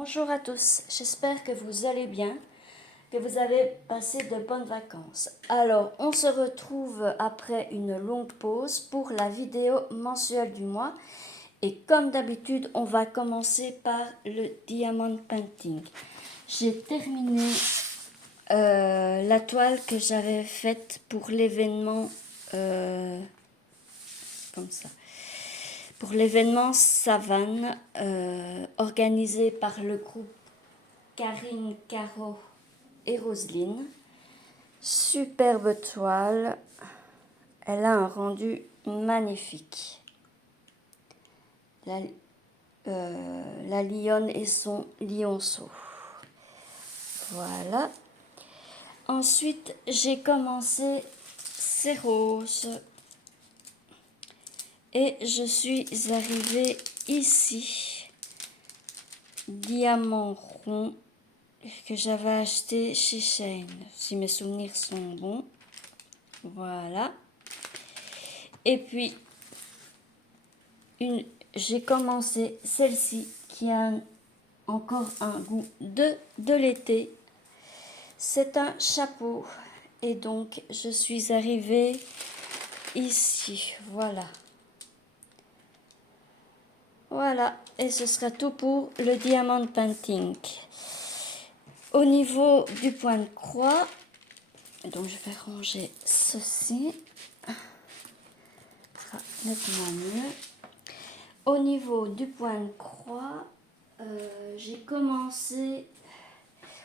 Bonjour à tous, j'espère que vous allez bien, que vous avez passé de bonnes vacances. Alors, on se retrouve après une longue pause pour la vidéo mensuelle du mois. Et comme d'habitude, on va commencer par le diamond painting. J'ai terminé la toile que j'avais faite pour l'événement comme ça. Pour l'événement Savane, organisé par le groupe Karine, Caro et Roselyne. Superbe toile. Elle a un rendu magnifique. La lionne et son lionceau. Voilà. Ensuite, j'ai commencé ces roses. Et je suis arrivée ici. Diamant rond que j'avais acheté chez Shein, si mes souvenirs sont bons. Voilà. Et puis, j'ai commencé celle-ci qui a encore un goût de l'été. C'est un chapeau. Et donc, je suis arrivée ici. Voilà. Voilà. Et ce sera tout pour le diamond painting. Au niveau du point de croix, donc je vais ranger ceci. Ça sera nettement mieux. Au niveau du point de croix, j'ai commencé.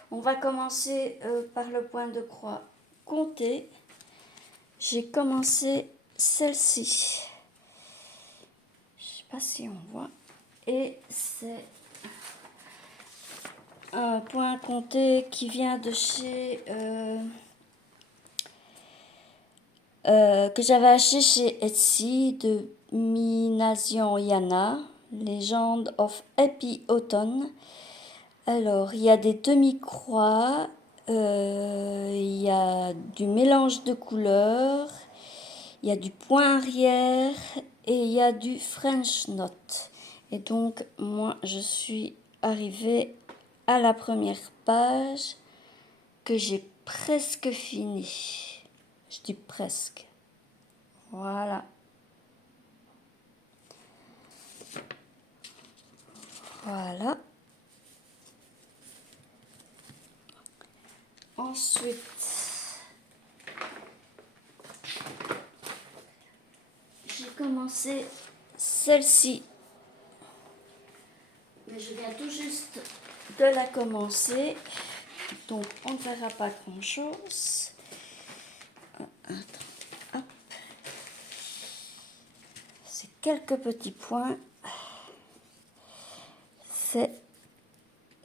On va commencer par le point de croix compté. J'ai commencé celle-ci. Je ne sais pas si on voit. Et c'est un point compté qui vient de chez que j'avais acheté chez Etsy de Minasion Yana, Legend of Happy Autumn. Alors, il y a des demi-croix, il y a du mélange de couleurs, il y a du point arrière et il y a du French knot. Et donc, moi, je suis arrivée à la première page que j'ai presque fini. Je dis presque. Voilà. Voilà. Ensuite, j'ai commencé celle-ci. Mais je viens tout juste de la commencer. Donc, on ne verra pas grand-chose. Hop. C'est quelques petits points. C'est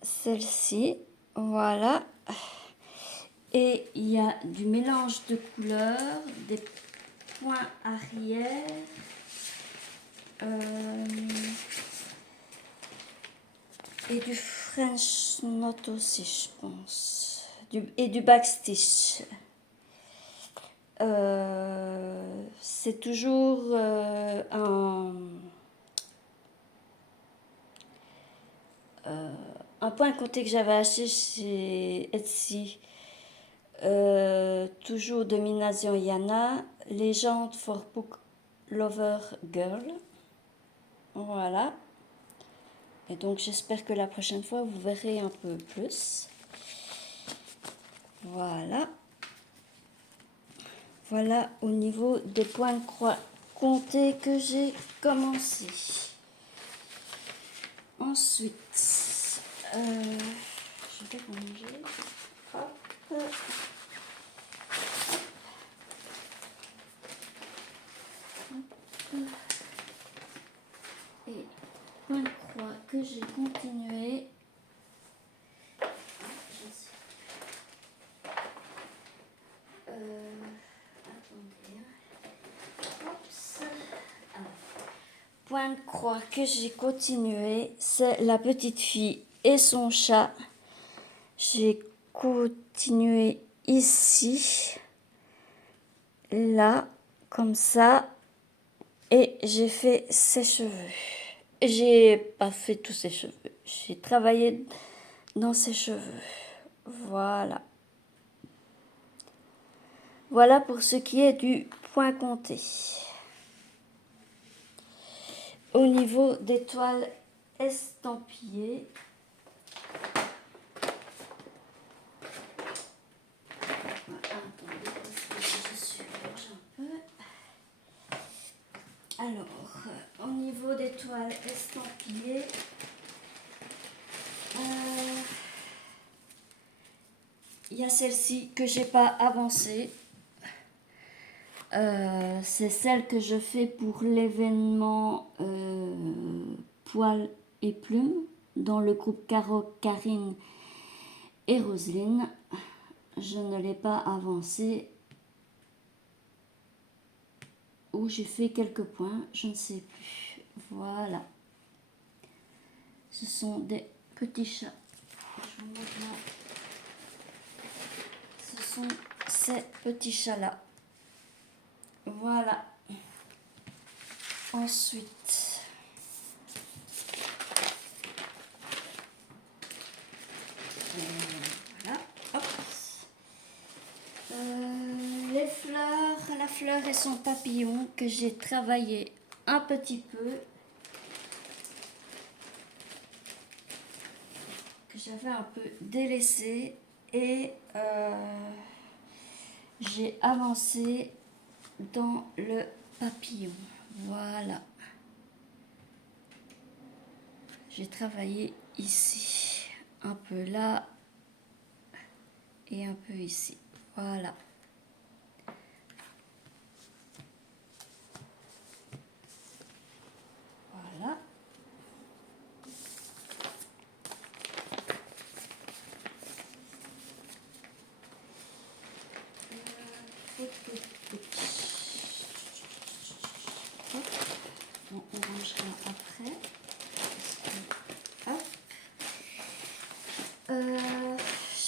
celle-ci. Voilà. Et il y a du mélange de couleurs, des points arrière. Et du French knot aussi, je pense. Et du backstitch. C'est toujours un point compté que j'avais acheté chez Etsy. Toujours de Minasion Yana, Legend for Book Lover Girl. Voilà. Et donc j'espère que la prochaine fois vous verrez un peu plus. Voilà. Voilà au niveau des points de croix comptés que j'ai commencé. Ensuite, je vais ranger. Hop. Et point de croix que j'ai continué. Attendez. Oups. Point de croix que j'ai continué, c'est la petite fille et son chat. J'ai continué ici, là, comme ça, et j'ai fait ses cheveux. j'ai pas fait tous ses cheveux. J'ai travaillé dans ses cheveux. Voilà. Voilà pour ce qui est du point compté. Au niveau des toiles estampillées, attendez, je surveille un peu. Alors, au niveau des toiles estampillées, il y a celle-ci que j'ai pas avancée. C'est celle que je fais pour l'événement Poils et Plumes dans le groupe Caro, Karine et Roselyne. Je ne l'ai pas avancée ou j'ai fait quelques points, je ne sais plus. Voilà. Ce sont des petits chats. Je vous montre là. Ce sont ces petits chats-là. Voilà. Ensuite, voilà. Hop. Les fleurs, la fleur et son papillon que j'ai travaillé un petit peu, que j'avais un peu délaissé et j'ai avancé dans le papillon. Voilà. J'ai travaillé ici, un peu là et un peu ici. Voilà. Voilà. Bon, on rangera après. Hop.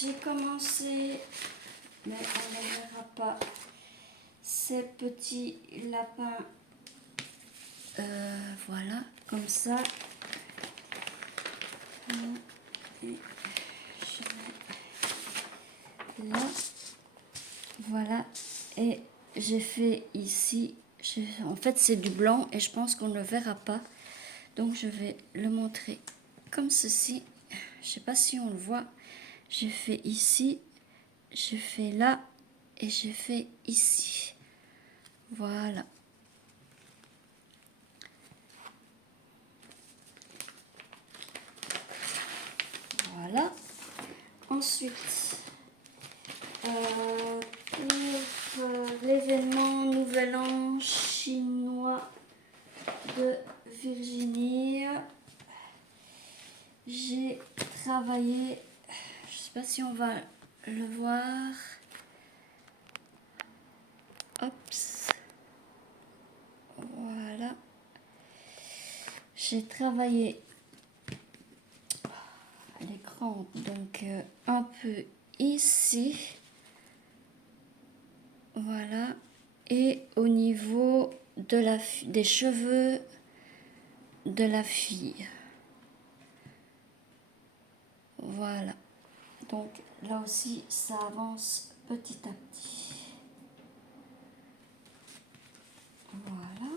J'ai commencé, mais on ne verra pas, ces petits lapins. Voilà, comme ça. Et je mets là. Voilà. Et j'ai fait ici. En fait, c'est du blanc et je pense qu'on ne le verra pas. Donc, je vais le montrer comme ceci. Je ne sais pas si on le voit. J'ai fait ici, j'ai fait là et j'ai fait ici. Voilà. Voilà. Ensuite, pour l'événement Nouvel An chinois de Virginie, j'ai travaillé, je sais pas si on va le voir. Hop. Voilà. J'ai travaillé à l'écran, donc un peu ici. Voilà. Et au niveau de des cheveux de la fille. Voilà. Donc là aussi, ça avance petit à petit. Voilà.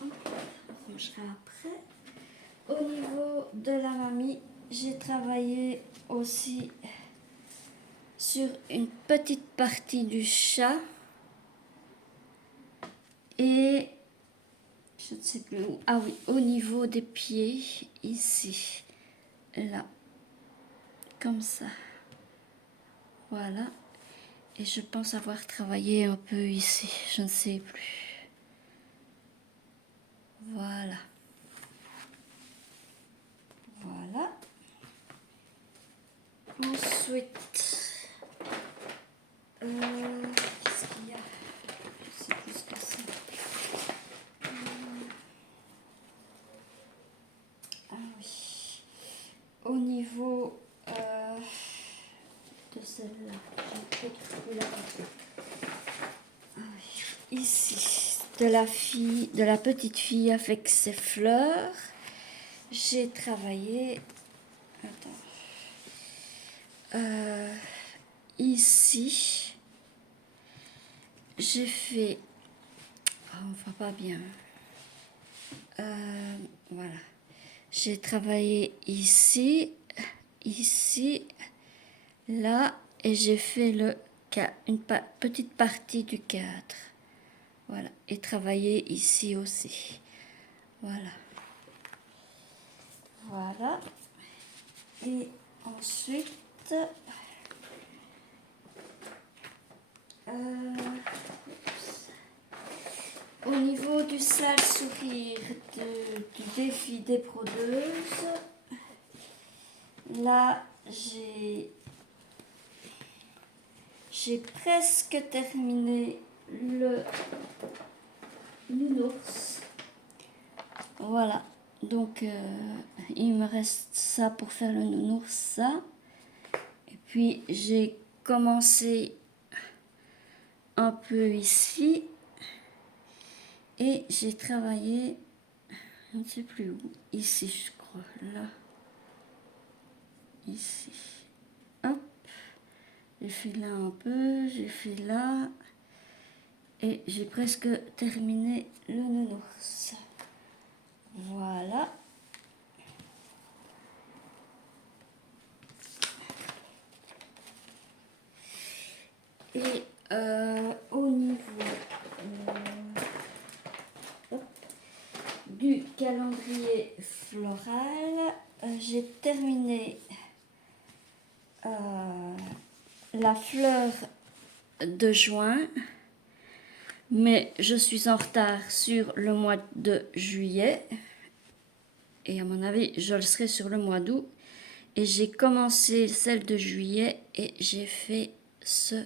On rangera après. Au niveau de la mamie, j'ai travaillé aussi sur une petite partie du chat. Et je ne sais plus où. Ah oui, au niveau des pieds, ici, là, comme ça. Voilà. Et je pense avoir travaillé un peu ici, je ne sais plus. Voilà. Voilà. Ensuite, qu'est-ce qu'il y a? Je sais plus ce que c'est. Ah oui. Au niveau de celle-là, j'ai peut-être trouvé la photo. de la petite fille avec ses fleurs. J'ai travaillé, ici, j'ai fait, on voit pas bien, voilà, j'ai travaillé ici, là, et j'ai fait une petite partie du cadre, voilà, et travaillé ici aussi, voilà. Voilà. Et ensuite, au niveau du sale sourire du défi des brodeuses, là j'ai presque terminé le nounours. Voilà, donc il me reste ça pour faire le nounours, ça. Et puis j'ai commencé un peu ici et j'ai travaillé, je ne sais plus où, ici je crois, là, ici, hop, j'ai fait là un peu, j'ai fait là et j'ai presque terminé le nounours. Voilà. Et au niveau du calendrier floral, j'ai terminé la fleur de juin, mais je suis en retard sur le mois de juillet et à mon avis je le serai sur le mois d'août, et j'ai commencé celle de juillet et j'ai fait ce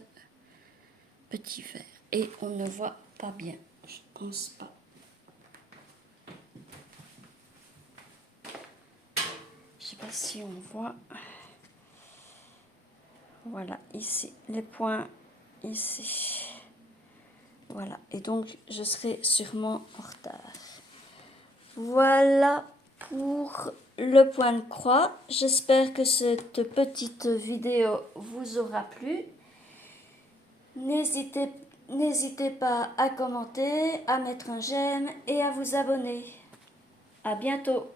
petit vert et on ne voit pas bien, je pense pas. Je sais pas si on voit. Voilà, ici les points, ici. Voilà, et donc je serai sûrement en retard. Voilà pour le point de croix. J'espère que cette petite vidéo vous aura plu. N'hésitez pas à commenter, à mettre un j'aime et à vous abonner. À bientôt.